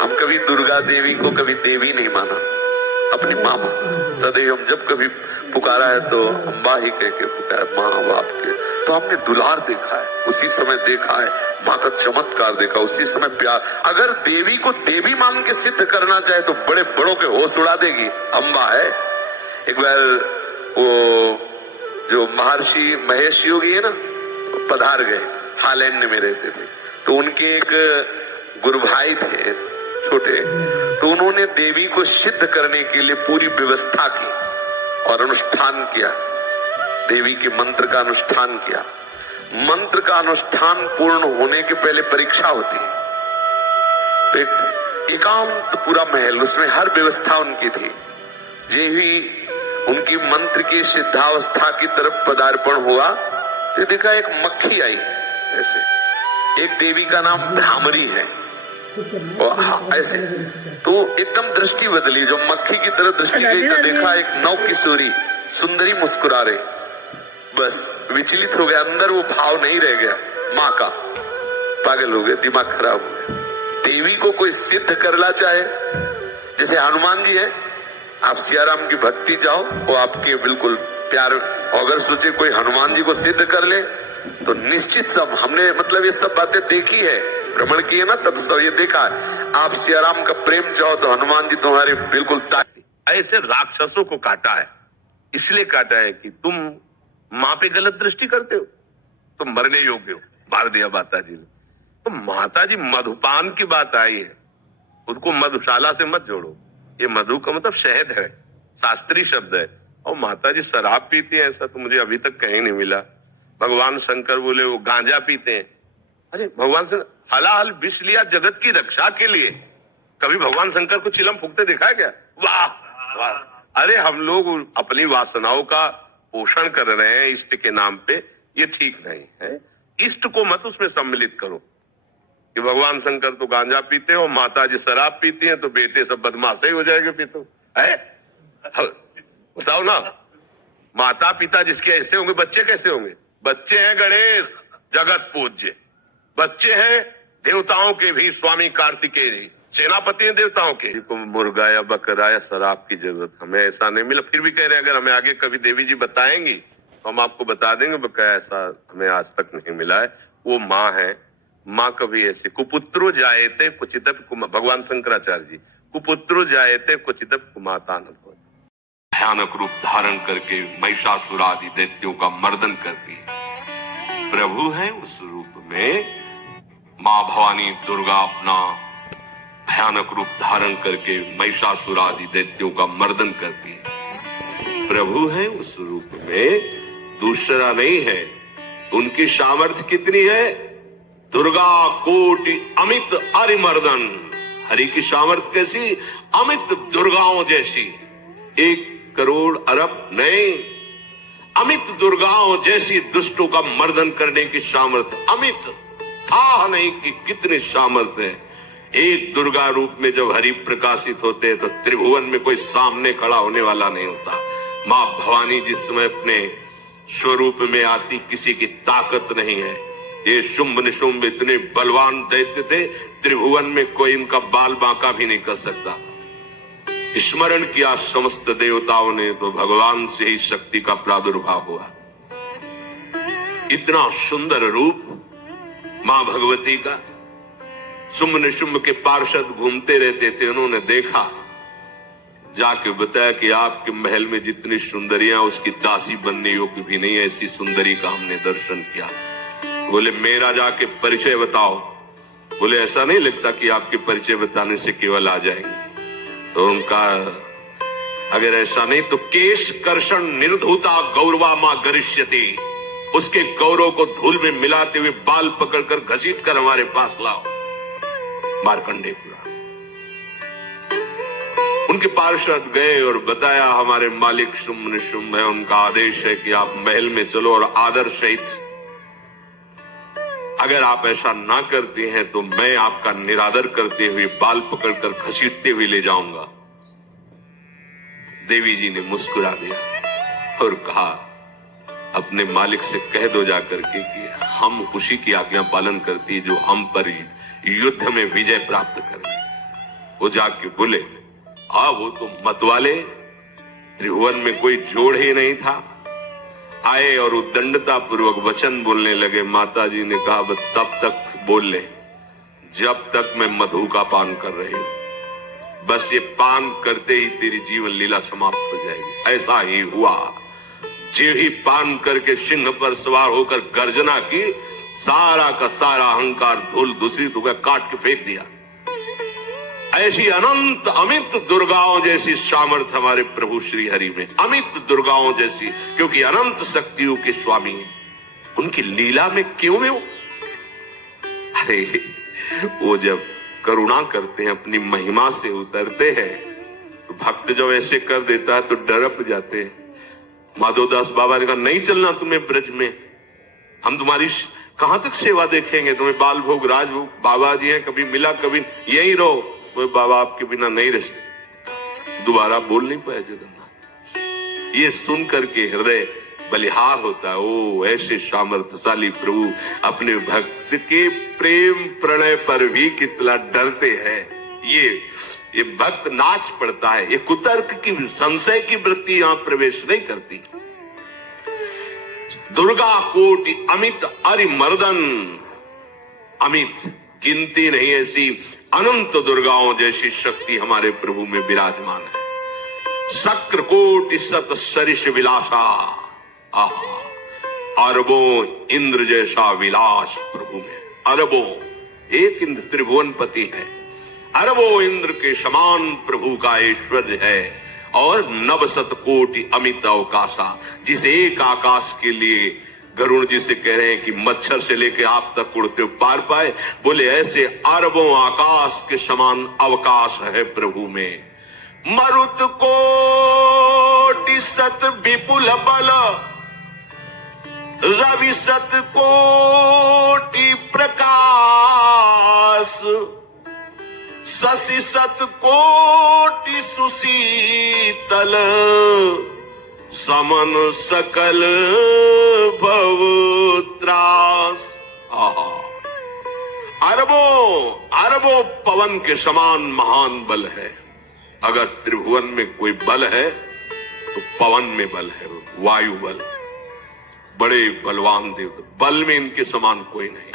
हम कभी दुर्गा देवी को कभी देवी नहीं माना, अपनी माँ सदैव हम जब कभी पुकारा है तो अम्बा ही कह के पुकारा, माँ बाप के। तो हमने दुलार देखा है, उसी समय देखा है माँ का चमत्कार देखा, उसी समय प्यार। अगर देवी को देवी मान के सिद्ध करना चाहे तो बड़े बड़ों के होश उड़ा देगी, अम्बा है। एक बार वो जो महर्षि महेश योगी है ना, पधार गए, हालैंड में रहते थे, तो उनके एक गुरु भाई थे छोटे, तो उन्होंने देवी को सिद्ध करने के लिए पूरी व्यवस्था की और अनुष्ठान किया, देवी के मंत्र का अनुष्ठान किया। मंत्र का अनुष्ठान पूर्ण होने के पहले परीक्षा होती है, तो एक एकांत पूरा महल, उसमें हर व्यवस्था उनकी थी। जे ही उनकी मंत्र की सिद्धावस्था की तरफ पदार्पण हुआ तो देखा एक मक्खी आई, ऐसे एक देवी का नाम भ्रामरी है, ऐसे तो एकदम दृष्टि बदली, जो मक्खी की तरफ दृष्टि गई तो देखा एक नव किशोरी सुंदरी मुस्कुरा रही, बस विचलित हो गया, अंदर वो भाव नहीं रह गया माँ का, पागल हो गए, दिमाग खराब हो गया। देवी को कोई सिद्ध करना चाहे, जैसे हनुमान जी है, आप सियाराम की भक्ति जाओ, वो आपके बिल्कुल प्यार, अगर सोचे कोई हनुमान जी को सिद्ध कर ले तो निश्चित सब, हमने मतलब ये सब बातें देखी है, भ्रमण की है ना, तब सब ये देखा है। आप सियाराम का प्रेम चाहो तो हनुमान जी तुम्हारे बिल्कुल ऐसे राक्षसों को काटा है, इसलिए काटा है कि तुम माँ पे गलत दृष्टि करते हो, तुम मरने योग्य हो, मार दिया माता जी ने। तो माता जी मधुपान की बात आई है, उसको मधुशाला से मत जोड़ो, ये मधु का मतलब शहद है, शास्त्रीय शब्द है, और माता जी शराब पीती है ऐसा तो मुझे अभी तक कहीं नहीं मिला। भगवान शंकर बोले वो गांजा पीते हैं, अरे भगवान शंकर हलाल विष लिया जगत की रक्षा के लिए, कभी भगवान शंकर को चिलम फूकते देखा है क्या? वाह वाह। अरे हम लोग अपनी वासनाओं का पोषण कर रहे हैं इष्ट के नाम पे, ये ठीक नहीं है। इष्ट को मत उसमें सम्मिलित करो कि भगवान शंकर तो गांजा पीते हो, माता जी शराब पीती हैं, तो बेटे सब बदमाश ही हो जाएंगे फिर तो है। बताओ ना, माता पिता जिसके ऐसे होंगे बच्चे कैसे होंगे? बच्चे हैं गणेश जगत पूज्य, बच्चे हैं देवताओं के भी स्वामी कार्तिकेय जी, सेनापति हैं देवताओं के। मुर्गा या बकरा या शराब की जरूरत हमें ऐसा नहीं मिला, फिर भी कह रहे हैं अगर हमें आगे कभी देवी जी बताएंगी तो हम आपको बता देंगे, बकाया ऐसा हमें आज तक नहीं मिला है। वो माँ है, माँ कभी ऐसे कुपुत्रो जायते कुचित, भगवान शंकराचार्य जी, कुपुत्रो जायते कुचित कुमातान, भयानक रूप धारण करके महिषासुर आदि दैत्यों का मर्दन करती है। प्रभु है उस रूप में माँ भवानी दुर्गा अपना भयानक रूप धारण करके महिषासुर आदि दैत्यों का मर्दन करती है। प्रभु है उस रूप में, दूसरा नहीं है। उनकी सामर्थ्य कितनी है? दुर्गा कोटि अमित अरिमर्दन। हरि की सामर्थ्य कैसी? अमित दुर्गाओं जैसी, 1 करोड़ अरब नहीं, अमित दुर्गाओं जैसी दुष्टों का मर्दन करने की सामर्थ्य। अमित था नहीं कि कितनी सामर्थ्य है। एक दुर्गा रूप में जब हरि प्रकाशित होते हैं तो त्रिभुवन में कोई सामने खड़ा होने वाला नहीं होता। माँ भवानी जिस समय अपने स्वरूप में आती, किसी की ताकत नहीं है। ये शुंभ निशुंभ इतने बलवान दैत्य थे, त्रिभुवन में कोई इनका बाल बांका भी नहीं कर सकता। स्मरण किया समस्त देवताओं ने तो भगवान से ही शक्ति का प्रादुर्भाव हुआ। इतना सुंदर रूप मां भगवती का। शुंभ निशुंभ के पार्षद घूमते रहते थे, उन्होंने देखा, जाके बताया कि आपके महल में जितनी सुंदरियां उसकी दासी बनने योग्य भी नहीं, ऐसी सुंदरी का हमने दर्शन किया। बोले मेरा जाके परिचय बताओ। बोले ऐसा नहीं लगता कि आपके परिचय बताने से केवल आ जाएंगे। तो उनका अगर ऐसा नहीं तो केश कर्षण निर्धूता गौरवा मां गरिष्यति, उसके गौरव को धूल में मिलाते हुए बाल पकड़कर घसीट कर हमारे पास लाओ। मार्कंडेय पुराण। उनके पार्षद गए और बताया हमारे मालिक शुंभ निशुंभ है, उनका आदेश है कि आप महल में चलो और आदर सहित, अगर आप ऐसा ना करते हैं तो मैं आपका निरादर करते हुए बाल पकड़कर घसीटते हुए ले जाऊंगा। देवी जी ने मुस्कुरा दिया और कहा अपने मालिक से कह दो जाकर के कि हम उसी की आज्ञा पालन करती जो हम पर युद्ध में विजय प्राप्त करें। वो जाके बोले, हाँ वो तो मतवाले, त्रिभुवन में कोई जोड़ ही नहीं था। आए और उद्दंडता पूर्वक वचन बोलने लगे। माता जी ने कहा, बस तब तक बोल ले जब तक मैं मधु का पान कर रही हूं। बस ये पान करते ही तेरी जीवन लीला समाप्त हो जाएगी। ऐसा ही हुआ। जो ही पान करके सिंह पर सवार होकर गर्जना की, सारा का सारा अहंकार धूल दूषित हो गया, काट के फेंक दिया। ऐसी अनंत अमित दुर्गाओं जैसी सामर्थ्य हमारे प्रभु श्री हरि में, अमित दुर्गाओं जैसी, क्योंकि अनंत शक्तियों के स्वामी हैं। उनकी लीला में क्यों में वो? अरे वो जब करुणा करते हैं, अपनी महिमा से उतरते हैं, तो भक्त जब ऐसे कर देता है तो डरप जाते हैं। माधवदास बाबा ने कहा, नहीं चलना तुम्हें ब्रज में, हम तुम्हारी कहां तक सेवा देखेंगे, तुम्हें बाल भोग राजभोग, बाबा जी हैं, कभी मिला कभी यही रहो। वो बाबा आपके बिना नहीं रह सकते। दोबारा बोल नहीं पाए जगन्नाथ। ये सुन करके हृदय बलिहार होता है। ओ ऐसे सामर्थ्यशाली प्रभु अपने भक्त के प्रेम प्रणय पर भी कितना डरते हैं। ये भक्त नाच पड़ता है। ये कुतर्क की, संशय की वृत्ति यहां प्रवेश नहीं करती। दुर्गा कोटि अमित अरिमर्दन, अमित गिनती नहीं ऐसी अनंत दुर्गाओं जैसी शक्ति हमारे प्रभु में विराजमान है। शक्र कोटि सत सरिष विलासा, अरबों इंद्र जैसा विलास प्रभु में। अरबों, एक इंद्र त्रिभुवनपति है, अरबों इंद्र के समान प्रभु का ऐश्वर्य है। और नव शत कोटि अमित अवकाशा, जिस एक आकाश के लिए गरुड़ जी से कह रहे हैं कि मच्छर से लेके आप तक उड़ते पार पाए, बोले ऐसे अरबों आकाश के समान अवकाश है प्रभु में। मरुत कोटि सत विपुल बल, रवि सत कोटि प्रकाश, शशि सत कोटि सुशीतल, समन सकल भव त्रास। अरबों पवन के समान महान बल है। अगर त्रिभुवन में कोई बल है तो पवन में बल है, वायु बल। बड़े बलवान देव, बल में इनके समान कोई नहीं।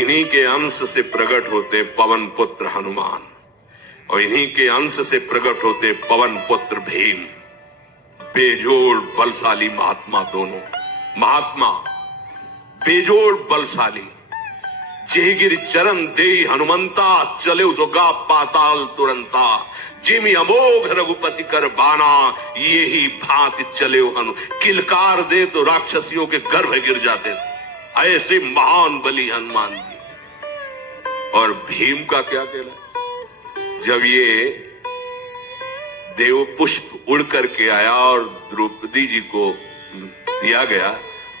इन्हीं के अंश से प्रकट होते पवन पुत्र हनुमान, और इन्हीं के अंश से प्रकट होते पवन पुत्र भीम। बेजोड़ बलशाली महात्मा दोनों। महात्मा बेजोड़ बलशाली। जेगिर चरण दे हनुमंता, चले उसोगा पाताल तुरंता। जिमि अमोघ रघुपति कर बाना, ये ही भांति चले हनु। किलकार दे तो राक्षसियों के गर्भ गिर जाते थे। ऐसे महान बली हनुमान जी। और भीम का क्या कहना? जब ये देव पुष्प उड़ करके आया और द्रौपदी जी को दिया गया,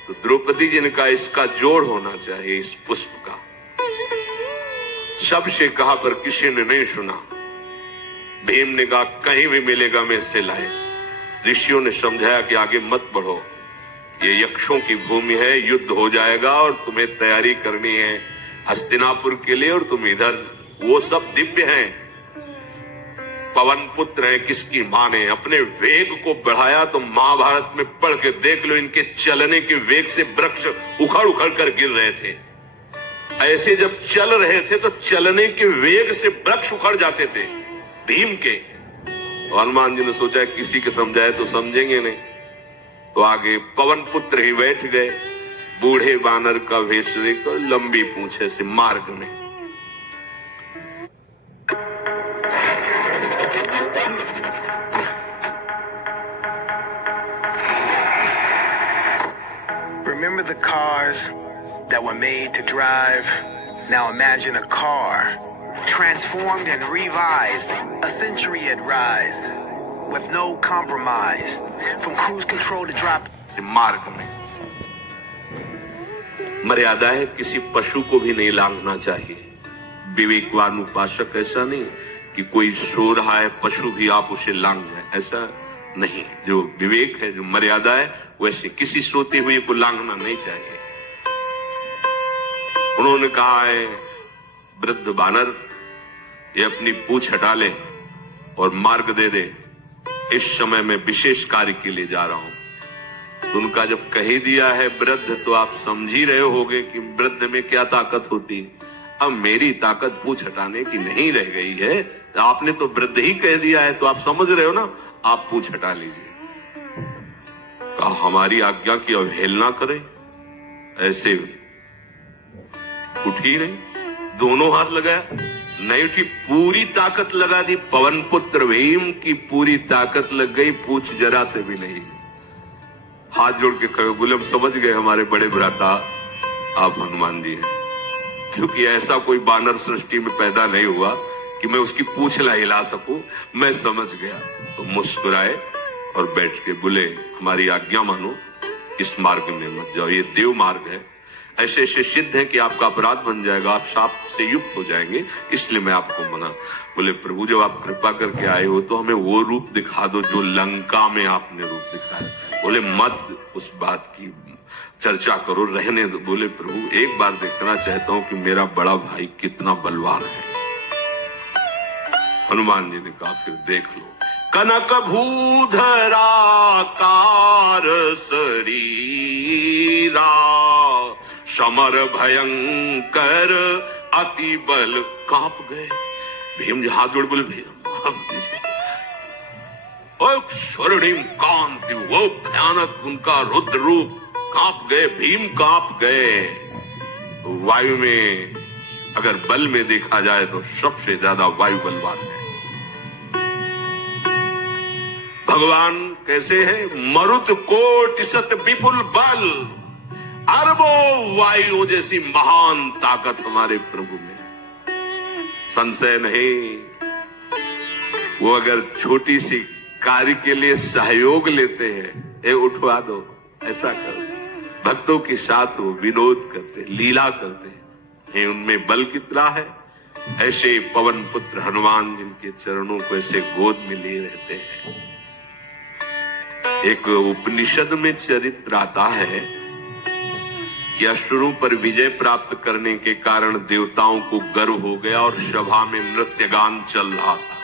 तो द्रौपदी जी ने कहा इसका जोड़ होना चाहिए, इस पुष्प का। सबसे कहा पर किसी ने नहीं सुना। भीम ने कहा कहीं भी मिलेगा मैं इससे लाए। ऋषियों ने समझाया कि आगे मत बढ़ो, ये यक्षों की भूमि है, युद्ध हो जाएगा और तुम्हें तैयारी करनी है हस्तिनापुर के लिए, और तुम इधर। वो सब दिव्य हैं, पवन पुत्र है। किसकी मां ने अपने वेग को बढ़ाया तो महाभारत में पढ़ के देख लो, इनके चलने के वेग से वृक्ष उखड़ उखड़ कर गिर रहे थे। ऐसे जब चल रहे थे तो चलने के वेग से वृक्ष उखड़ जाते थे भीम के। हनुमान जी ने सोचा किसी के समझाए तो समझेंगे नहीं, तो आगे पवन पुत्र ही बैठ गए, बूढ़े बानर का वेश लेकर, लंबी पूंछे से मार्ग में। Remember the cars that were made to drive? Now imagine a car transformed and revised, a century at rise, with no compromise, from cruise control to drop. मार्ग में मर्यादा है, किसी पशु को भी नहीं लांघना चाहिए। विवेकवान उपासक ऐसा नहीं कि कोई सो रहा है पशु भी आप उसे लांघ रहे, ऐसा नहीं। जो विवेक है, जो मर्यादा है, वैसे किसी सोते हुए को लांघना नहीं चाहिए। उन्होंने कहा है वृद्ध बानर, ये अपनी पूछ हटा ले और मार्ग दे दे, इस समय मैं विशेष कार्य के लिए जा रहा हूं। तो उनका जब कह दिया है वृद्ध, तो आप समझ ही रहे होगे कि वृद्ध में क्या ताकत होती है। अब मेरी ताकत पूछ हटाने की नहीं रह गई है, आपने तो वृद्ध ही कह दिया है, तो आप समझ रहे हो ना, आप पूछ हटा लीजिए। कहा हमारी आज्ञा की अवहेलना करे, ऐसे उठी नहीं, दोनों हाथ लगाया, नहीं उठी, पूरी ताकत लगा दी। पवन पुत्र भीम की पूरी ताकत लग गई, पूछ जरा से भी नहीं। हाथ जोड़ के कहे, बोले हम समझ गए हमारे बड़े भ्राता आप हनुमान जी हैं, क्योंकि ऐसा कोई बानर सृष्टि में पैदा नहीं हुआ कि मैं उसकी पूछ ला हिला सकूं, मैं समझ गया। तो मुस्कुराए और बैठ के बोले हमारी आज्ञा मानो, इस मार्ग में मत जाओ, ये देव मार्ग है, ऐसे ऐसे सिद्ध है कि आपका अपराध बन जाएगा, आप शाप से युक्त हो जाएंगे, इसलिए मैं आपको मना। बोले प्रभु जब आप कृपा करके आए हो तो हमें वो रूप दिखा दो जो लंका में आपने रूप दिखाया। बोले मत उस बात की चर्चा करो, रहने दो। बोले प्रभु एक बार देखना चाहता हूं कि मेरा बड़ा भाई कितना बलवान है। हनुमान जी ने कहा फिर देख लो। कनक भूधरा कार शरीरा, समर भयंकर अति बल कांप गए। भीम जी हाथ जोड़ बोले भीम स्वर्णिम कांति, वो भयानक उनका रुद्र रूप, कांप गए, भीम कांप गए। वायु में अगर बल में देखा जाए तो सबसे ज्यादा वायु बलवान है। भगवान कैसे है? मरुत कोटि सत विपुल बल, अरबों वायु जैसी महान ताकत हमारे प्रभु में, संशय नहीं। वो अगर छोटी सी कार्य के लिए सहयोग लेते हैं, ए उठवा दो, ऐसा करो, भक्तों के साथ वो विनोद करते, लीला करते हैं, उनमें बल कितना है। ऐसे पवन पुत्र हनुमान जिनके चरणों को ऐसे गोद में लिए रहते हैं। एक उपनिषद में चरित्र आता है कि असुरों पर विजय प्राप्त करने के कारण देवताओं को गर्व हो गया और सभा में नृत्य गान चल रहा था।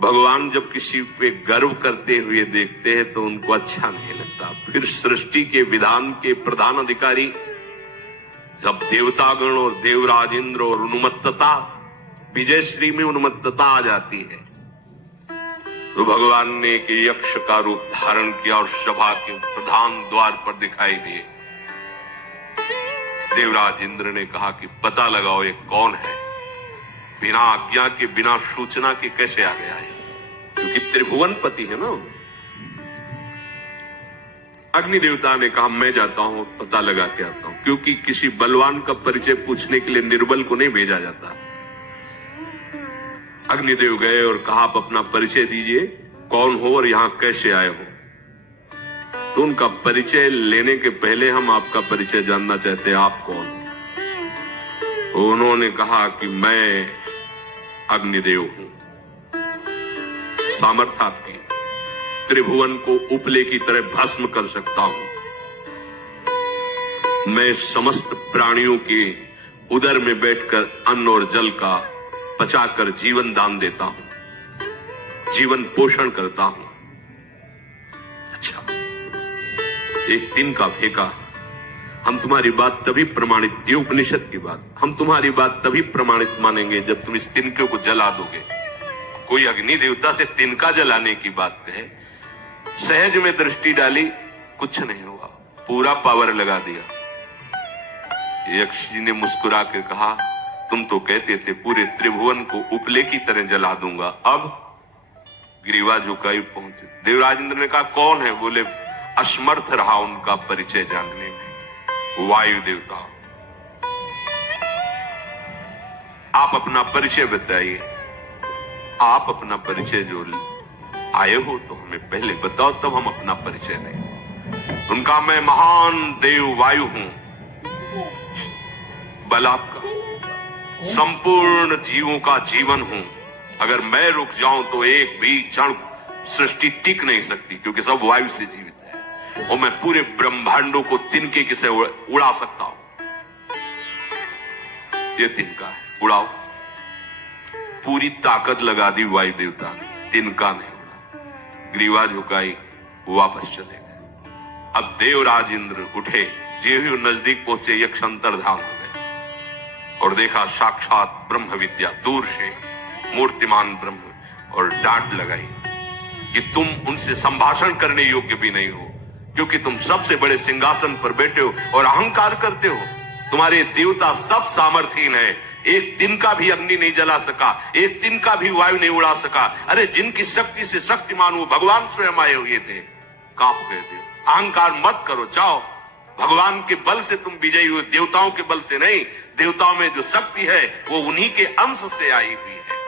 भगवान जब किसी पे गर्व करते हुए देखते हैं तो उनको अच्छा नहीं लगता। फिर सृष्टि के विधान के प्रधान अधिकारी जब देवतागण और देवराज इंद्र और उन्मत्तता, विजयश्री में उन्मत्तता आ जाती है, तो भगवान ने एक यक्ष का रूप धारण किया और सभा के प्रधान द्वार पर दिखाई दिए। देवराज इंद्र ने कहा कि पता लगाओ ये कौन है, बिना आज्ञा के बिना सूचना के कैसे आ गया है, क्योंकि त्रिभुवन पति है ना। अग्नि देवता ने कहा मैं जाता हूं, पता लगा के आता हूं, क्योंकि किसी बलवान का परिचय पूछने के लिए निर्बल को नहीं भेजा जाता। अग्निदेव गए और कहा आप अपना परिचय दीजिए, कौन हो और यहां कैसे आए हो। तो उनका परिचय लेने के पहले हम आपका परिचय जानना चाहते हैं, आप कौन। उन्होंने कहा कि मैं अग्निदेव हूं, सामर्थ्य आपकी, त्रिभुवन को उपले की तरह भस्म कर सकता हूं। मैं समस्त प्राणियों के उदर में बैठकर अन्न और जल का पचाकर जीवन दान देता हूं, जीवन पोषण करता हूं। अच्छा, एक दिन का फेंका, हम तुम्हारी बात तभी प्रमाणित, ये उपनिषद की बात, हम तुम्हारी बात तभी प्रमाणित मानेंगे जब तुम इस तिनके को जला दोगे। कोई अग्नि देवता से तिनका जलाने की बात कहे, सहज में दृष्टि डाली, कुछ नहीं हुआ, पूरा पावर लगा दिया। यक्ष जी ने मुस्कुरा कर कहा तुम तो कहते थे पूरे त्रिभुवन को उपले की तरह जला दूंगा, अब ग्रीवा झुकाई पहुंचे। देवराज इंद्र ने कहा कौन है? बोले असमर्थ रहा उनका परिचय जानने में, वायु देवता। आप अपना परिचय बताइए, आप अपना परिचय जो आए हो तो हमें पहले बताओ, तब हम अपना परिचय दें। उनका मैं महान देव वायु हूं, बल आपका, संपूर्ण जीवों का जीवन हूं। अगर मैं रुक जाऊं तो एक भी क्षण सृष्टि टिक नहीं सकती, क्योंकि सब वायु से जीवित है, और मैं पूरे ब्रह्मांडों को तिनके से उड़ा सकता हूं। ये तिनका है, उड़ाओ। पूरी ताकत लगा दी वायु देवता ने, तिनका नहीं उड़ा, ग्रीवा झुकाई, वापस चले गए। अब देवराज इंद्र उठे, जे ही नजदीक पहुंचे यक्ष अंतर्धान हो गए और देखा साक्षात ब्रह्म विद्या दूर से मूर्तिमान ब्रह्म, और डांट लगाई कि तुम उनसे संभाषण करने योग्य भी नहीं हो, क्योंकि तुम सबसे बड़े सिंहासन पर बैठे हो और अहंकार करते हो। तुम्हारे देवता सब सामर्थहीन है, एक तिनका भी अग्नि नहीं जला सका, एक तिनका भी वायु नहीं उड़ा सका। अरे जिनकी शक्ति से शक्तिमान वो भगवान स्वयं आए हुए थे, कांप गए थे। अहंकार मत करो, जाओ, भगवान के बल से तुम विजयी हुए, देवताओं के बल से नहीं। देवताओं में जो शक्ति है वो उन्हीं के अंश से आई हुई है।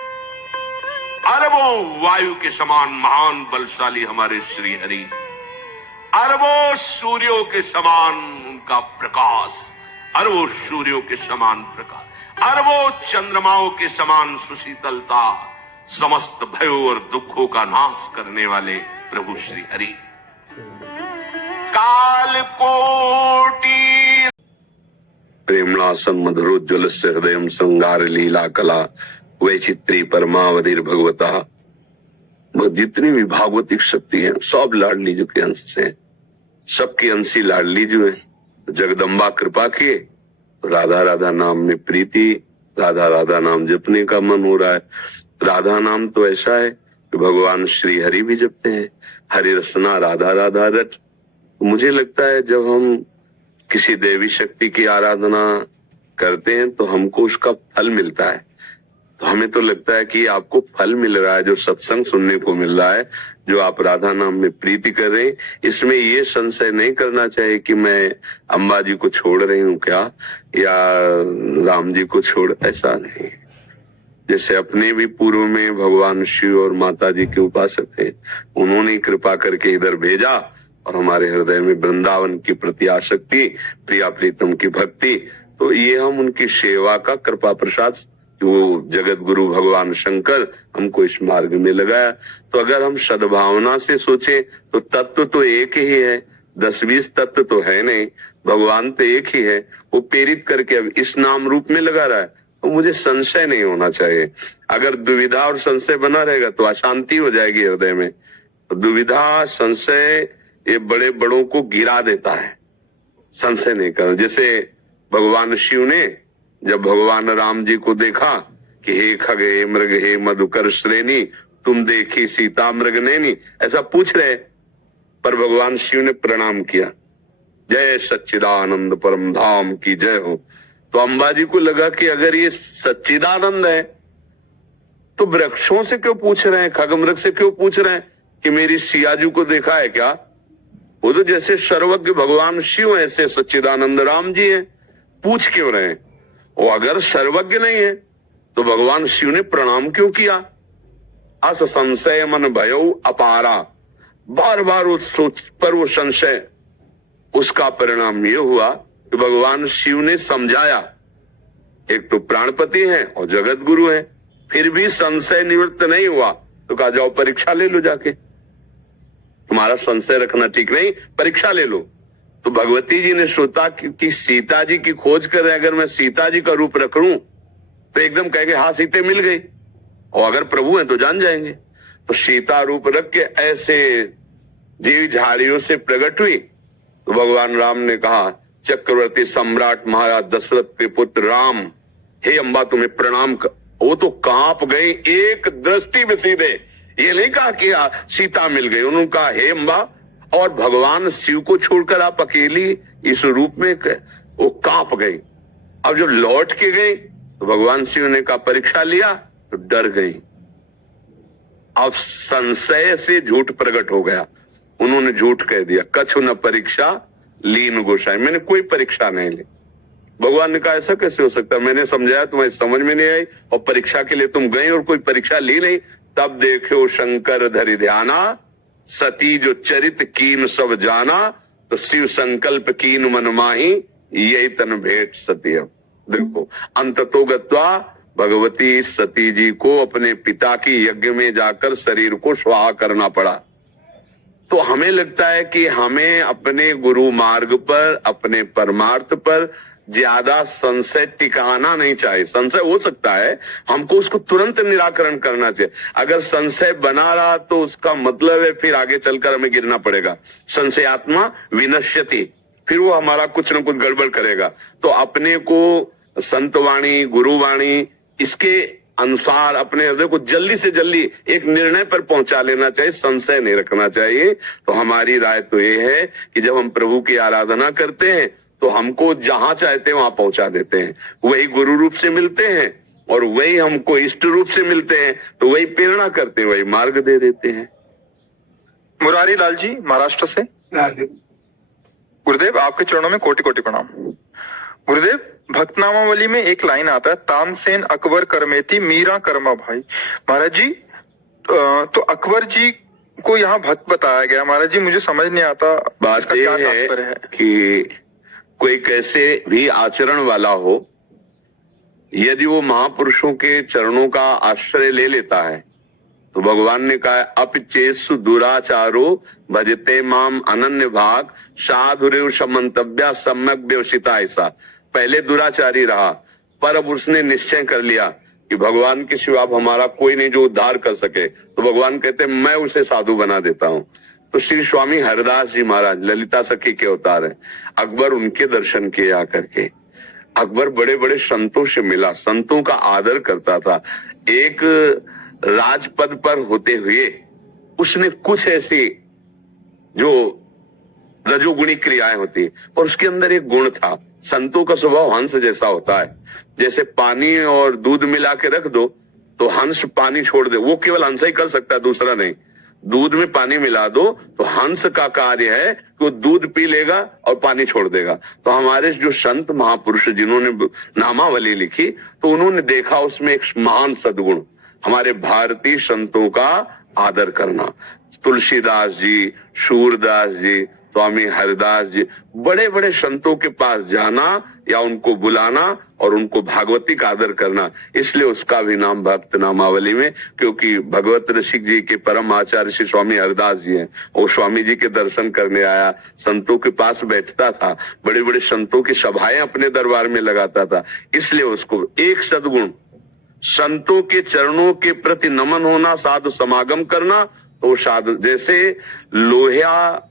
अरबों वायु के समान महान बलशाली हमारे श्री हरि, अरबों सूर्यों के समान उनका प्रकाश, अरबों सूर्यों के समान प्रकाश, अरबों चंद्रमाओं के समान सुशीतलता, समस्त भयों और दुखों का नाश करने वाले प्रभु श्री हरि। काल कोटि प्रेमणासन मधुरोज्ज्वलस्य हृदयं संगार लीला कला वैचित्री परमावधिर भगवता। जितनी भी भागवतिक शक्ति है सब लाडली जो के अंश से हैं, सबकी अंशी लाडली जो है। जगदम्बा कृपा किए, राधा राधा नाम में प्रीति, राधा राधा नाम जपने का मन हो रहा है। राधा नाम तो ऐसा है कि भगवान श्री हरि भी जपते हैं, हरि रसना राधा राधा रट। मुझे लगता है जब हम किसी देवी शक्ति की आराधना करते हैं तो हमको उसका फल मिलता है। तो हमें तो लगता है कि आपको फल मिल रहा है, जो सत्संग सुनने को मिल रहा है, जो आप राधा नाम में प्रीति कर रहे हैं। इसमें ये संशय नहीं करना चाहिए कि मैं अम्बा जी को छोड़ रही हूँ क्या, या राम जी को छोड़, ऐसा नहीं। जैसे अपने भी पूर्व में भगवान शिव और माता जी के उपासक थे, उन्होंने कृपा करके इधर भेजा और हमारे हृदय में वृंदावन की प्रति आसक्ति, प्रिया प्रीतम की भक्ति, तो ये हम उनकी सेवा का कृपा प्रसाद, वो जगत गुरु भगवान शंकर हमको इस मार्ग में लगाया। तो अगर हम सद्भावना से सोचें तो तत्व तो एक ही है, 10-20 तत्व तो है नहीं, भगवान तो एक ही है। वो प्रेरित करके अब इस नाम रूप में लगा रहा है, तो मुझे संशय नहीं होना चाहिए। अगर दुविधा और संशय बना रहेगा तो अशांति हो जाएगी हृदय में। तो दुविधा संशय ये बड़े बड़ों को गिरा देता है, संशय नहीं करना। जैसे भगवान शिव ने जब भगवान राम जी को देखा कि हे खग हे मृग हे मधुकर श्रेणी, तुम देखी सीता मृग नैनी, ऐसा पूछ रहे, पर भगवान शिव ने प्रणाम किया, जय सच्चिदानंद परम धाम की जय हो। तो अंबा जी को लगा कि अगर ये सच्चिदानंद है तो वृक्षों से क्यों पूछ रहे हैं, खग मृग से क्यों पूछ रहे हैं कि मेरी सियाजू को देखा है क्या। वो तो जैसे सर्वज्ञ भगवान शिव ऐसे सच्चिदानंद राम जी हैं, पूछ क्यों रहे हैं। और अगर सर्वज्ञ नहीं है तो भगवान शिव ने प्रणाम क्यों किया। अस संशय मन भयो अपारा, बार बार उस सोच पर वो संशय, उसका परिणाम ये हुआ कि भगवान शिव ने समझाया, एक तो प्राणपति हैं और जगत गुरु हैं, फिर भी संशय निवृत्त नहीं हुआ तो कहा जाओ परीक्षा ले लो जाके, तुम्हारा संशय रखना ठीक नहीं, परीक्षा ले लो। तो भगवती जी ने सोचा कि सीता जी की खोज कर रहे, अगर मैं सीता जी का रूप रख लूं तो एकदम कहेंगे हाँ सीते मिल गई, और अगर प्रभु हैं तो जान जाएंगे। तो सीता रूप रख के ऐसे जीव झाड़ियों से प्रकट हुई। तो भगवान राम ने कहा, चक्रवर्ती सम्राट महाराज दशरथ के पुत्र राम, हे अम्बा तुम्हें प्रणाम कर। वो तो कांप गई एक दृष्टि में सीधे, ये नहीं कहा कि सीता मिल गई, उन्होंने कहा हे अम्बा, और भगवान शिव को छोड़कर आप अकेली इस रूप में, वो कांप गई। अब जब लौट के गई तो भगवान शिव ने कहा परीक्षा लिया, तो डर गई। अब संशय से झूठ प्रकट हो गया, उन्होंने झूठ कह दिया, कछु न परीक्षा लीन गोसाई, मैंने कोई परीक्षा नहीं ली। भगवान ने कहा ऐसा कैसे हो सकता, मैंने समझाया तुम्हें समझ में नहीं आई, और परीक्षा के लिए तुम गई और कोई परीक्षा ली नहीं। तब देखो शंकर धरि ध्याना, सती जो चरित कीन सब जाना, तो शिव संकल्प कीन मन माही, यही तन भेंट सती। अब देखो अंततो गत्वा भगवती सती जी को अपने पिता की यज्ञ में जाकर शरीर को स्वाहा करना पड़ा। तो हमें लगता है कि हमें अपने गुरु मार्ग पर, अपने परमार्थ पर ज्यादा संशय टिकाना नहीं चाहिए। संशय हो सकता है, हमको उसको तुरंत निराकरण करना चाहिए। अगर संशय बना रहा तो उसका मतलब है फिर आगे चलकर हमें गिरना पड़ेगा। संशयात्मा विनश्यति, फिर वो हमारा कुछ न कुछ गड़बड़ करेगा। तो अपने को संतवाणी, गुरुवाणी, इसके अनुसार अपने हृदय को जल्दी से जल्दी एक निर्णय पर पहुंचा लेना चाहिए, संशय नहीं रखना चाहिए। तो हमारी राय तो ये है कि जब हम प्रभु की आराधना करते हैं तो हमको जहां चाहते हैं वहां पहुंचा देते हैं। वही गुरु रूप से मिलते हैं और वही हमको इष्ट रूप से मिलते हैं, तो वही प्रेरणा करते हैं, वही मार्ग दे देते हैं। मुरारी लाल जी महाराष्ट्र से। गुरुदेव आपके चरणों में कोटि कोटि प्रणाम। गुरुदेव भक्तनामावली में एक लाइन आता है, तानसेन अकबर करमेती मीरा कर्मा भाई। महाराज जी तो अकबर जी को यहाँ भक्त बताया गया। महाराज जी मुझे समझ नहीं आता बात यह है कि कोई कैसे भी आचरण वाला हो, यदि वो महापुरुषों के चरणों का आश्रय ले लेता है तो भगवान ने कहा अपिचेसु दुराचारो भजते माम अनन्य भाग साधुरेव समंतव्या सम्यक व्यवसिता। ऐसा पहले दुराचारी रहा, पर अब उसने निश्चय कर लिया कि भगवान के सिवा हमारा कोई नहीं जो उद्धार कर सके, तो भगवान कहते मैं उसे साधु बना देता हूं। तो श्री स्वामी हरदास जी महाराज ललिता सखी के अवतार है। अकबर उनके दर्शन किए आकर के। अकबर बड़े बड़े संतों से मिला, संतों का आदर करता था। एक राजपद पर होते हुए उसने कुछ ऐसी जो रजोगुणी क्रियाएं होती, और उसके अंदर एक गुण था। संतों का स्वभाव हंस जैसा होता है। जैसे पानी और दूध मिला के रख दो तो हंस पानी छोड़ दे, वो केवल हंस ही कर सकता है, दूसरा नहीं। दूध में पानी मिला दो तो हंस का कार्य है कि वो दूध पी लेगा और पानी छोड़ देगा। तो हमारे जो संत महापुरुष जिन्होंने नामावली लिखी, तो उन्होंने देखा उसमें एक महान सद्गुण, हमारे भारतीय संतों का आदर करना। तुलसीदास जी, सूरदास जी, स्वामी हरदास जी, बड़े बड़े संतों के पास जाना या उनको बुलाना और उनको भागवती का आदर करना, इसलिए उसका भी नाम भक्त नामावली में, क्योंकि भगवत रसिक जी के परम आचार्य श्री स्वामी हरदास जी हैं। वो स्वामी जी के दर्शन करने आया, संतों के पास बैठता था, बड़े बड़े संतों की सभाएं अपने दरबार में लगाता था, इसलिए उसको एक सद्गुण संतों के चरणों के प्रति नमन होना, साधु समागम करना। तो साधु जैसे लोहिया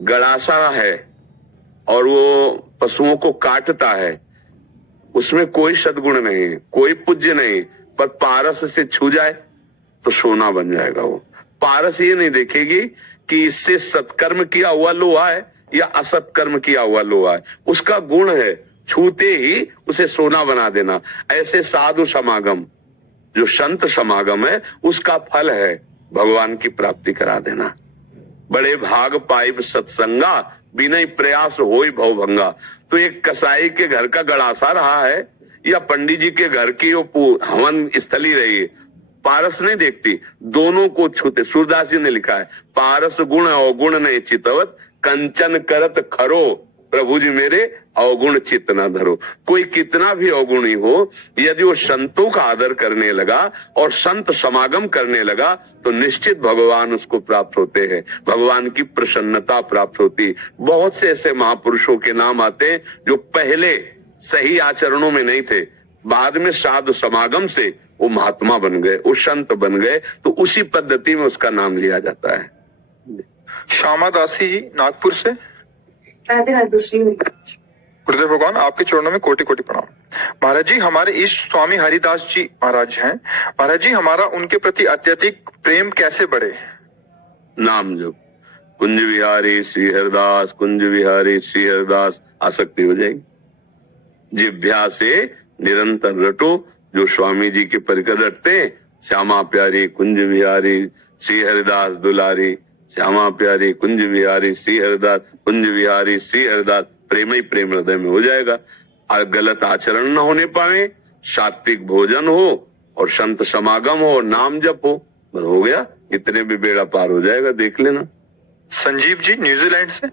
गड़ासा है और वो पशुओं को काटता है, उसमें कोई सद्गुण नहीं, कोई पूज्य नहीं, पर पारस से छू जाए तो सोना बन जाएगा। वो पारस ये नहीं देखेगी कि इससे सत्कर्म किया हुआ लोहा है या असत्कर्म किया हुआ लोहा है, उसका गुण है छूते ही उसे सोना बना देना। ऐसे साधु समागम, जो संत समागम है, उसका फल है भगवान की प्राप्ति करा देना। बड़े भाग पाइप सत्संगा बिना प्रयास होई भवभंगा। तो एक कसाई के घर का गड़ासा रहा है या पंडित जी के घर की वो हवन स्थली रही है, पारस नहीं देखती, दोनों को छूते। सूरदास जी ने लिखा है, पारस गुण अवगुण नहीं चितवत, कंचन करत खरो प्रभु जी मेरे अवगुण चित्त न धरो। कोई कितना भी अवगुणी हो, यदि वो संतों का आदर करने लगा और संत समागम करने लगा तो निश्चित भगवान उसको प्राप्त होते हैं, भगवान की प्रसन्नता प्राप्त होती। बहुत से ऐसे महापुरुषों के नाम आते हैं जो पहले सही आचरणों में नहीं थे, बाद में साधु समागम से वो महात्मा बन गए, वो संत बन गए, तो उसी पद्धति में उसका नाम लिया जाता है। श्यामा दासी जी नागपुर से। गुरुदेव भगवान आपके चरणों में कोटि कोटि प्रणाम। महाराज जी हमारे इष्ट स्वामी हरिदास जी महाराज हैं। महाराज जी हमारा उनके प्रति अत्यधिक प्रेम कैसे बढ़े? नाम जप, कुंज विहारी श्री हरिदास, कुंज विहारी श्री हरिदास, आसक्ति हो जाएगी। जिभ्या से निरंतर रटो, जो स्वामी जी के परिकर रटते हैं, श्यामा प्यारी कुंज विहारी श्री हरिदास दुलारी, श्यामा प्यारी कुंज विहारी श्री हरिदास, कुंज विहारी श्री हरिदास, प्रेम ही प्रेम हृदय में हो जाएगा। और गलत आचरण न होने पाए, सात्विक भोजन हो और संत समागम हो, नाम जप हो, बस हो गया, इतने भी बेड़ा पार हो जाएगा, देख लेना। संजीव जी न्यूजीलैंड से।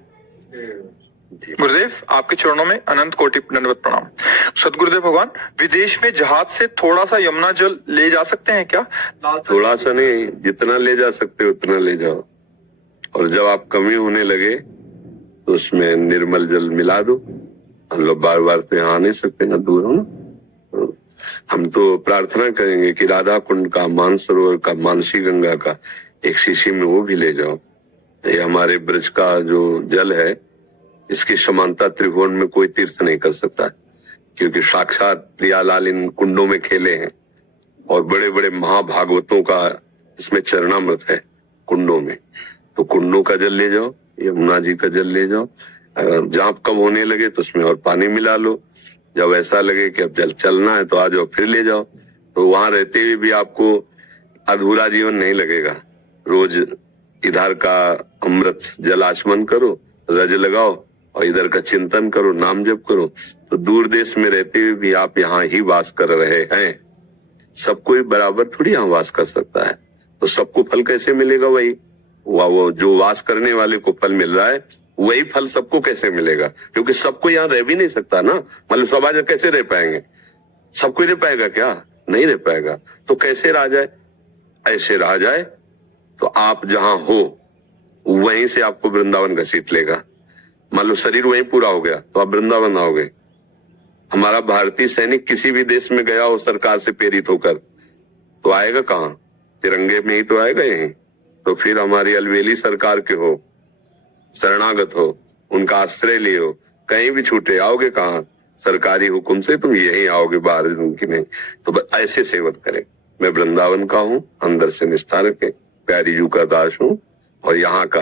गुरुदेव आपके चरणों में अनंत कोटि दंडवत प्रणाम। सदगुरुदेव भगवान विदेश में जहाज से थोड़ा सा यमुना जल ले जा सकते हैं क्या? थोड़ा सा नहीं, जितना ले जा सकते हो उतना ले जाओ, और जब आप कमी होने लगे तो उसमें निर्मल जल मिला दो, हम लोग बार बार तो यहाँ आ नहीं सकते ना, दूर हो ना। हम तो प्रार्थना करेंगे कि राधा कुंड का, मानसरोवर का, मानसी गंगा का एक शीशी में वो भी ले जाओ। ये हमारे ब्रज का जो जल है, इसकी समानता त्रिभुवन में कोई तीर्थ नहीं कर सकता है, क्योंकि साक्षात प्रियालाल इन कुंडों में खेले हैं और बड़े बड़े महाभागवतों का इसमें चरणामृत है कुंडों में। तो कुंडों का जल ले जाओ, यमुना जी का जल ले जाओ। जाप कम होने लगे तो उसमें और पानी मिला लो। जब ऐसा लगे कि अब जल चलना है तो आ जाओ, फिर ले जाओ। तो वहां रहते हुए भी आपको अधूरा जीवन नहीं लगेगा। रोज इधर का अमृत जल आचमन करो, रज लगाओ और इधर का चिंतन करो, नाम जप करो, तो दूर देश में रहते हुए भी आप यहाँ ही वास कर रहे हैं। सब कोई बराबर थोड़ी यहाँ वास कर सकता है, तो सबको फल कैसे मिलेगा? वही वो जो वास करने वाले को फल मिल रहा है, वही फल सबको कैसे मिलेगा? क्योंकि सबको यहाँ रह भी नहीं सकता ना। मतलब सब आज कैसे रह पाएंगे? सब कोई रह पाएगा क्या? नहीं रह पाएगा। तो कैसे रहा जाए? ऐसे रहा जाए तो आप जहां हो वहीं से आपको वृंदावन घसीट लेगा। मान लो शरीर वहीं पूरा हो गया तो आप वृंदावन आओगे। हमारा भारतीय सैनिक किसी भी देश में गया हो सरकार से प्रेरित होकर, तो आएगा कहाँ? तिरंगे में ही तो आएगा यहीं। तो फिर हमारी अलवेली सरकार के हो, शरणागत हो, उनका आश्रय लिए हो, कहीं भी छूटे, आओगे कहाँ? सरकारी हुक्म से तुम यहीं आओगे, बाहर की नहीं। तो बस ऐसे सेवन करें। मैं वृंदावन का हूँ, अंदर से निष्ठा रखे, प्यारी जू का दास हूँ, और यहाँ का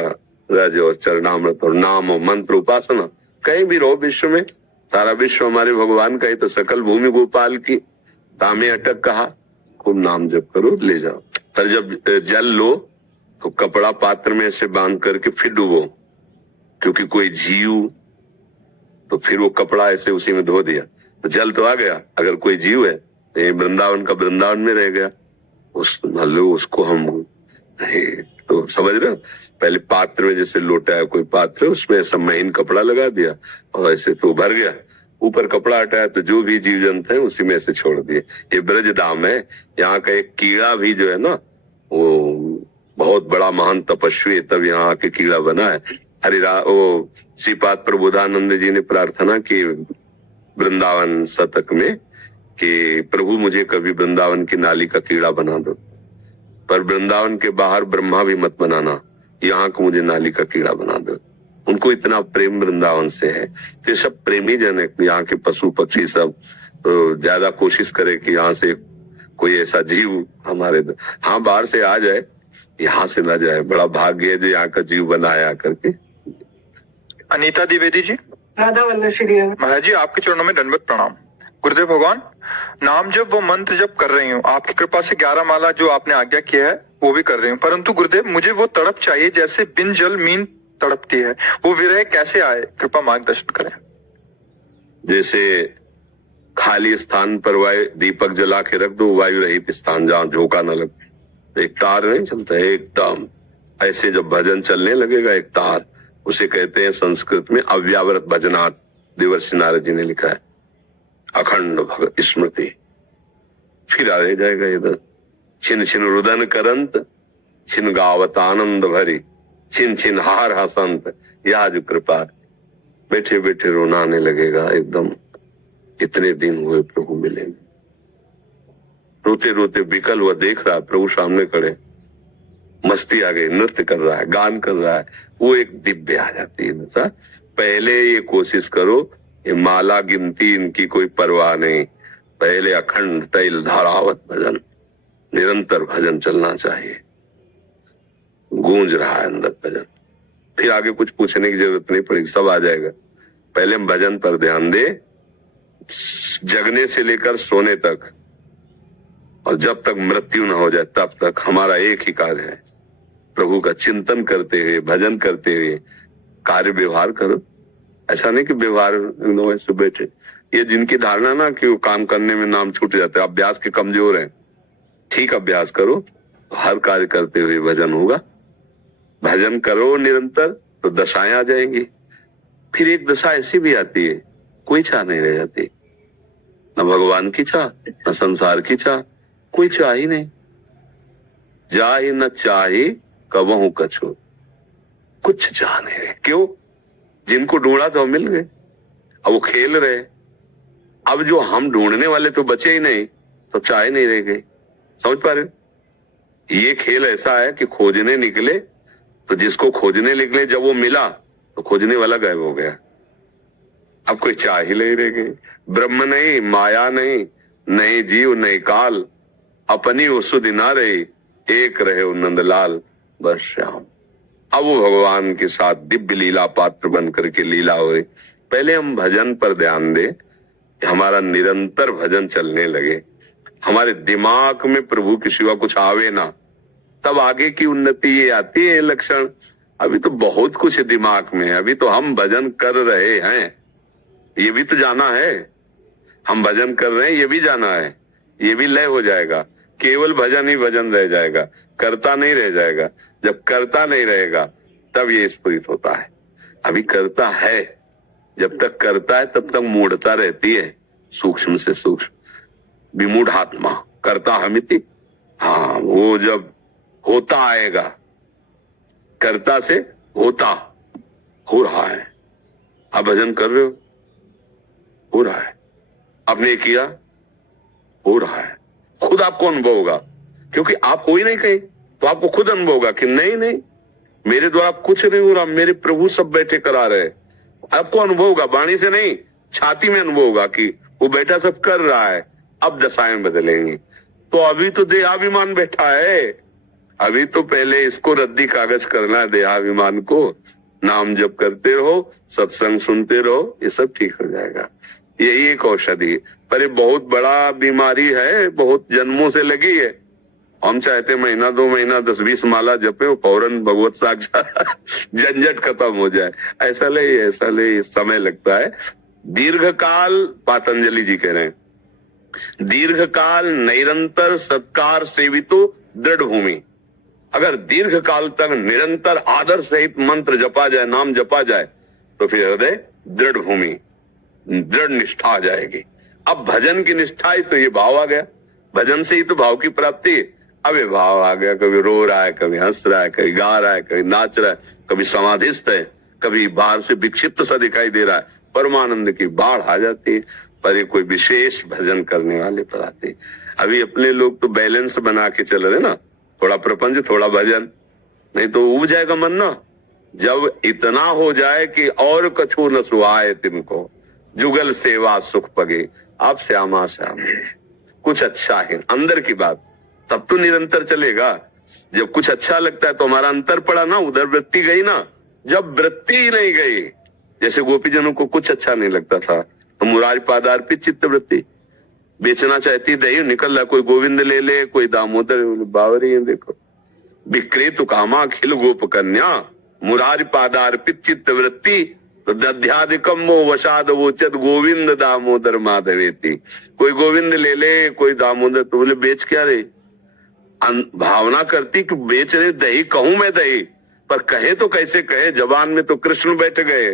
रज और चरणामृत और नाम और मंत्र उपासना कहीं भी रहो विश्व में, सारा विश्व हमारे भगवान का ही तो, सकल भूमि गोपाल की, तामे अटक कहा, खूब नाम जप करो, ले जाओ। पर जब जल लो तो कपड़ा पात्र में ऐसे बांध करके फिर डूबो, क्योंकि कोई जीव, तो फिर वो कपड़ा ऐसे उसी में धो दिया तो जल तो आ गया। अगर कोई जीव है तो ये वृंदावन का वृंदावन में रह गया। उसको हम तो समझ रहे हो, पहले पात्र में जैसे लोटा है कोई पात्र, उसमें ऐसा महीन कपड़ा लगा दिया और ऐसे तो भर गया, ऊपर कपड़ा हटाया तो जो भी जीव जंतु है उसी में ऐसे छोड़ दिए। ये ब्रज धाम है। यहाँ का एक कीड़ा भी जो है ना, वो बहुत बड़ा महान तपस्वी है, तब यहाँ आके कीड़ा बना है। वो श्रीपाद प्रबोधानंद जी ने प्रार्थना की वृंदावन शतक में कि प्रभु मुझे कभी वृंदावन की नाली का कीड़ा बना दो, पर वृंदावन के बाहर ब्रह्मा भी मत बनाना, यहाँ को मुझे नाली का कीड़ा बना दो। उनको इतना प्रेम वृंदावन से है। तो सब प्रेमी जन है, यहाँ के पशु पक्षी सब तो ज्यादा कोशिश करे कि यहाँ से कोई ऐसा जीव हमारे हाँ बाहर से आ जाए, यहाँ से ना जाए। बड़ा भाग्य है जो यहाँ का जीव बनाया करके। अनीता द्विवेदी जी। राधा वल्लभ श्री महाराज जी, आपके चरणों में दंडवत प्रणाम। गुरुदेव भगवान, नाम जब वो मंत्र जब कर रही हूँ, आपकी कृपा से 11 माला जो आपने आज्ञा किया है वो भी कर रही हूँ, परंतु गुरुदेव मुझे वो तड़प चाहिए जैसे बिन जल मीन तड़पती है। वो विरह कैसे आए, कृपा मार्गदर्शन करें। जैसे खाली स्थान पर वायु दीपक जला के रख दो, वायु रहित स्थान जहाँ झोंका न लगे, एक तार नहीं चलता है एकदम ऐसे। जब भजन चलने लगेगा एक तार, उसे कहते हैं संस्कृत में अव्यावृत भजनात्। देवर्षि नारद जी ने लिखा है अखंड भगत स्मृति। फिर आ जाएगा इधर छिन छिन रुदन करंत, छिन गावत आनंद भरी, छिन छिन हार हसंत, या जो कृपा। बैठे बैठे रोना आने लगेगा एकदम, इतने दिन हुए प्रभु मिले। रोते रोते विकल हुआ देख रहा है प्रभु सामने खड़े, मस्ती आ गई, नृत्य कर रहा है, गान कर रहा है, वो एक दिव्य आ जाती है। पहले ये कोशिश करो, ये माला गिनती इनकी कोई परवाह नहीं, पहले अखंड तैल धारावत भजन, निरंतर भजन चलना चाहिए। गूंज रहा है अंदर भजन, फिर आगे कुछ पूछने की जरूरत नहीं पड़ेगी, सब आ जाएगा। पहले हम भजन पर ध्यान दे, जगने से लेकर सोने तक, और जब तक मृत्यु न हो जाए तब तक हमारा एक ही कार्य है, प्रभु का चिंतन करते हुए, भजन करते हुए कार्य व्यवहार करो। ऐसा नहीं कि व्यवहार ऐसे बैठे। ये जिनकी धारणा ना कि वो काम करने में नाम छूट जाता है, अभ्यास के कमजोर हैं। ठीक अभ्यास करो, हर कार्य करते हुए भजन होगा। भजन करो निरंतर तो दशाएं आ जाएंगी। फिर एक दशा ऐसी भी आती है, कोई चाह नहीं रह जाती, न भगवान की चाह न संसार की चाह, कोई चाह ही नहीं। जाहि न चाही कबहू कछु, कुछ चाह नहीं रहे। क्यों? जिनको ढूंढा तो मिल गए। अब वो खेल रहे। अब जो हम ढूंढने वाले तो बचे ही नहीं, तो चाहे नहीं रह गए। समझ पा रहे हो? ये खेल ऐसा है कि खोजने निकले तो जिसको खोजने निकले जब वो मिला तो खोजने वाला गायब हो गया। अब कोई चाह ही नहीं रह गई। ब्रह्म नहीं, माया नहीं, नहीं जीव नहीं काल, अपनी वो सुधि ना रही, एक रहे वो नंदलाल बस श्याम। अब वो भगवान के साथ दिव्य लीला पात्र बन करके लीला हो रही। पहले हम भजन पर ध्यान दें, हमारा निरंतर भजन चलने लगे, हमारे दिमाग में प्रभु के सिवा कुछ आवे ना, तब आगे की उन्नति ये आती है लक्षण। अभी तो बहुत कुछ दिमाग में है, अभी तो हम भजन कर रहे हैं, ये भी तो जाना है। हम भजन कर रहे हैं, ये भी जाना है, ये भी लय हो जाएगा। केवल भजन ही भजन रह जाएगा, करता नहीं रह जाएगा। जब करता नहीं रहेगा तब ये स्फुरित होता है। अभी करता है, जब तक करता है तब तक मूढ़ता रहती है, सूक्ष्म से सूक्ष्म विमूढ़ आत्मा करता हमिति। हाँ, वो जब होता आएगा, करता से होता हो रहा है। आप भजन कर रहे हो रहा है, आपने किया हो रहा है। खुद आपको अनुभव होगा, क्योंकि आप हो ही नहीं कहीं, तो आपको खुद अनुभव होगा कि नहीं नहीं मेरे द्वारा कुछ नहीं हो रहा, मेरे प्रभु सब बैठे करा रहे। आपको अनुभव होगा, वाणी से नहीं, छाती में अनुभव होगा कि वो बैठा सब कर रहा है। अब दशाएं बदलेंगी। तो अभी तो देहाभिमान बैठा है, अभी तो पहले इसको रद्दी कागज करना है देहाभिमान को। नाम जप करते रहो, सत्संग सुनते रहो, ये सब ठीक हो जाएगा। यही एक औषधि है, पर ये बहुत बड़ा बीमारी है, बहुत जन्मों से लगी है। हम चाहते महीना 2 महीना 10-20 माला जपे, फौरन भगवत साक्षात झंझट खत्म हो जाए। ऐसा ले समय लगता है। दीर्घ काल, पातंजलि जी कह रहे हैं, दीर्घ काल निरंतर सत्कार सेवितो दृढ़ भूमि। अगर दीर्घ काल तक निरंतर आदर सहित मंत्र जपा जाए, नाम जपा जाए, तो फिर हृदय दृढ़ भूमि, दृढ़ निष्ठा आ जाएगी। अब भजन की निष्ठा ही तो ये भाव आ गया, भजन से ही तो भाव की प्राप्ति है। अब ये भाव आ गया, कभी रो रहा है, कभी हंस रहा है, कभी गा रहा है, कभी नाच रहा है, कभी समाधिस्थ है, कभी बाहर से विक्षिप्त सा दिखाई दे रहा है। परमानंद की बाढ़ आ जाती है, पर ये कोई विशेष भजन करने वाले पर आते। अभी अपने लोग तो बैलेंस बना के चल रहे ना, थोड़ा प्रपंच थोड़ा भजन, नहीं तो उब जाएगा मन ना। जब इतना हो जाए कि और कछु न सुहाए तिनको, जुगल सेवा सुख पगे, आप श्यामा श्याम कुछ अच्छा है अंदर की बात, तब तो निरंतर चलेगा। जब कुछ अच्छा लगता है तो हमारा अंतर पड़ा ना, उधर वृत्ति गई ना। जब वृत्ति ही नहीं गई, जैसे गोपीजनों को कुछ अच्छा नहीं लगता था, तो मुरारी पादार्पित चित्त वृत्ति, बेचना चाहती दही, निकल रहा कोई गोविंद ले ले, कोई दामोदर, बावरी है देखो। विक्रेतु कामा खिल गोप कन्या, मुरारी पादार्पित चित्त वृत्ति, तो दध्यादिकम मोह वशाद वोचत गोविंद दामोदर माधवेती। कोई गोविंद ले ले, कोई दामोदर, तो बोले बेच क्या रहे? भावना करती कि बेच रहे दही, कहूं मैं दही, पर कहे तो कैसे कहे, जबान में तो कृष्ण बैठ गए,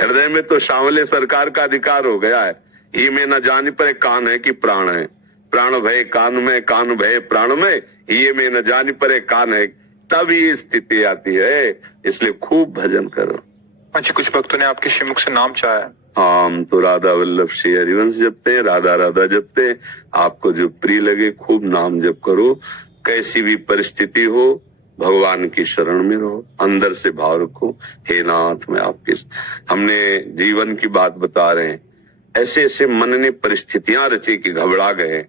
हृदय में तो सांवले सरकार का अधिकार हो गया है। ही में न जाने पर कान है कि प्राण है, प्राण भय कान में, कान भय प्राण में, ये में न जाने पर कान है, तब ये स्थिति आती है। इसलिए खूब भजन करो। अच्छा, कुछ भक्तों ने आपके श्रीमुख से नाम चाहा है। हाँ, हम तो राधा वल्लभ श्री हरिवंश जपते हैं, राधा राधा जपते हैं। आपको जो प्रिय लगे खूब नाम जप करो, कैसी भी परिस्थिति हो भगवान की शरण में रहो, अंदर से भाव रखो, हे नाथ मैं आपके। हमने जीवन की बात बता रहे हैं, ऐसे ऐसे मन ने परिस्थितियां रची कि घबरा गए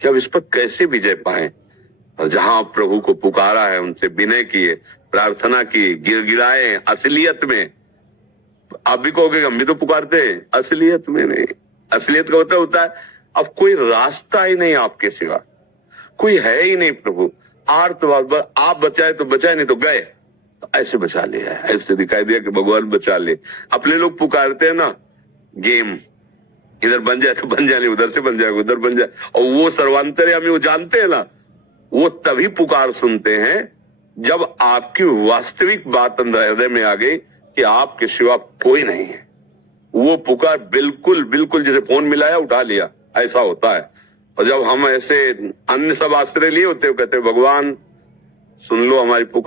कि अब इस पर कैसे विजय पाए। और जहां प्रभु को पुकारा है, उनसे विनय किए, प्रार्थना की, गिड़गिड़ाए असलियत में। आप भी कहोगे हम भी तो पुकारते हैं, असलियत में नहीं। असलियत का मतलब होता है अब कोई रास्ता ही नहीं आपके सिवा, कोई है ही नहीं प्रभु। आर्तवाद, आप बचाए तो बचाए, नहीं तो गए, तो ऐसे बचा लिया है, ऐसे दिखाई दिया कि भगवान बचा ले। अपने लोग पुकारते हैं ना, गेम इधर बन जाए तो बन जाए, उधर से बन जाएगा, उधर बन जाए, और वो सर्वांतर्यामी वो जानते हैं ना, वो तभी पुकार सुनते हैं जब आपकी वास्तविक बात अंदर हृदय में आ गई कि आपके सिवा कोई नहीं है। वो पुकार बिल्कुल बिल्कुल जैसे फोन मिलाया उठा लिया, ऐसा होता है। और जब हम ऐसे अन्य सब आश्रय लिए होते, कहते भगवान सुन लो हमारी पुकार।